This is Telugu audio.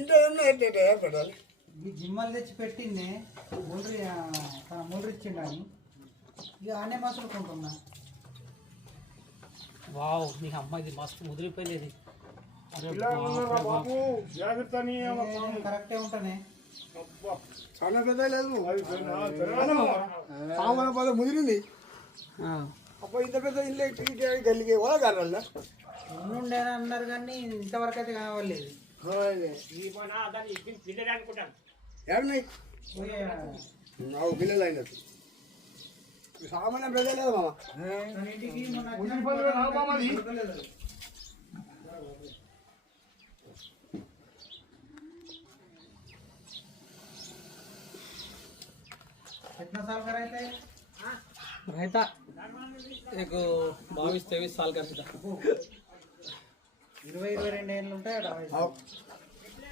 ఇంట్లో ఏర్పడాలి ఈ జిమ్మలు తెచ్చి పెట్టింది ముద్రి తన ముద్రిచ్చిండని ఇక ఆనే మసులుకుంటున్నా. వావ్ మీ అమ్మాయిది మస్తు ముదిరిపోయేది. కరెక్టే ఉంటానే చాలా పెద్ద లేదు ముదిరింది. అప్పుడు ఇంత పెద్ద ఇల్లు గల్లికి కూడా కారణాల ఉండుండేనా అన్నారు కానీ ఇంతవరకు అయితే కావలేదు. పిల్లలు అయినట్టు సామాన్య ప్రజలేదు మామ. कितना साल का रहता है? रहता एक 22-23 साल का था. 22 ఏళ్ళు ఉంటాయి.